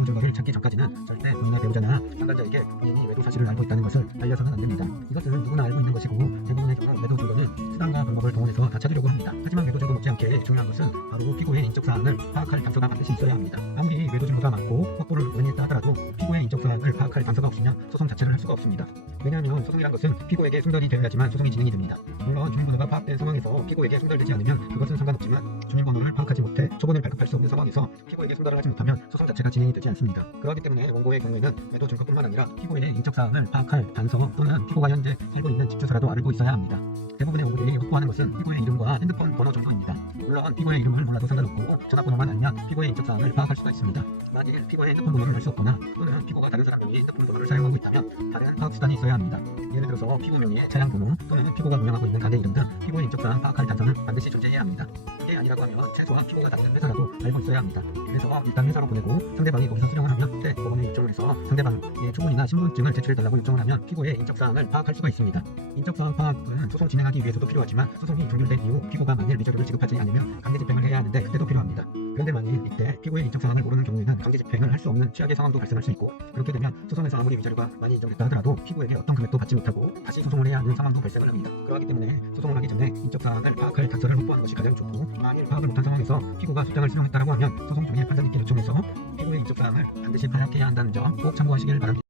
외도 증거를 찾기 전까지는 절대 본인의 배우자나 상간자에게 본인이 외도 사실을 알고 있다는 것을 알려서는 안됩니다. 이것은 누구나 알고 있는 것이고 대부분의 경우 외도 증거는 수단과 방법을 동원해서 다 찾으려고 합니다. 하지만 외도 증거 못지않게 중요한 것은 바로 피고의 인적 사항을 파악할 단서가 반드시 있어야 합니다. 아무리 외도 증거가 많고 확보를 원했다 하더라도 피고의 인적 사항을 파악할 단서가 없으면 소송 자체를 할 수가 없습니다. 왜냐하면 소송이란 것은 피고에게 송달이 되어야지만 소송이 진행이 됩니다. 물론 주민번호가 파악된 상황에서 피고에게 송달되지 않으면 그것은 상관없지만 주민번호를 파악하지 못해 초본을 발급할 수 없는 상황에서 피고에게 송달을 하지 못하면 소송 자체가 진행이 되지 않습니다. 그렇기 때문에 원고의 경우에는 외도 증거뿐만 아니라 피고의 인적사항을 파악할 단서 또는 피고가 현재 살고 있는 집 주소라도 알고 있어야 합니다. 대부분의 원고들이 확보하는 것은 피고의 이름과 핸드폰 번호 정도입니다. 물론 피고의 이름을 몰라도 상관없고 전화번호만 알면 피고의 인적사항을 파악할 수가 있습니다. 만일 피고의 핸드폰 번호를 알 수 없거나 또는 피고가 다른 사람 명의 핸드폰 번호를 사용하고 있다면 다른 파악 수단이 있어야 합니다. 예를 들어서 피고 명의의 차량 번호 또는 피고가 운영하고 있는 가게 이름 등 피고의 인적사항 파악할 단서는 반드시 존재해야 합니다. 이게 아니라고 하면 최소한 피고가 다니는 회사라도 알고 있어야 합니다. 그래서 일단 회사로 보내고 상대방이 거기서 수령을 하면 그때 법원에 요청을 해서 상대방의 초본이나 신분증을 제출해달라고 요청을 하면 피고의 인적사항을 파악할 수가 있습니다. 인적사항 파악은 소송 진행하기 위해서도 필요하지만 소송이 종료된 이후 피고가 만일 위자료를 지급하지 않으면 강제 집행을 해야 하는데 그때도 필요합니다. 그런데 만일 이때 피고의 인적사항을 모르는 경우에는 강제 집행을 할 수 없는 최악의 상황도 발생할 수 있고 그렇게 되면 소송에서 아무리 위자료가 많이 인정됐다 하더라도 피고에게 어떤 금액도 받지 못하고 다시 소송을 해야 하는 상황도 발생을 합니다. 그렇기 때문에 소송을 하기 전에 인적사항을 파악할 단서를 확보하는 것이 가장 좋고 만일 파악을 못한 상황에서 피고가 출장을 수령했다고 하면 소송 중에 판사님께 요청해서 피고의 인적사항을 반드시 파악해야 한다는 점 꼭 참고하시길 바랍니다.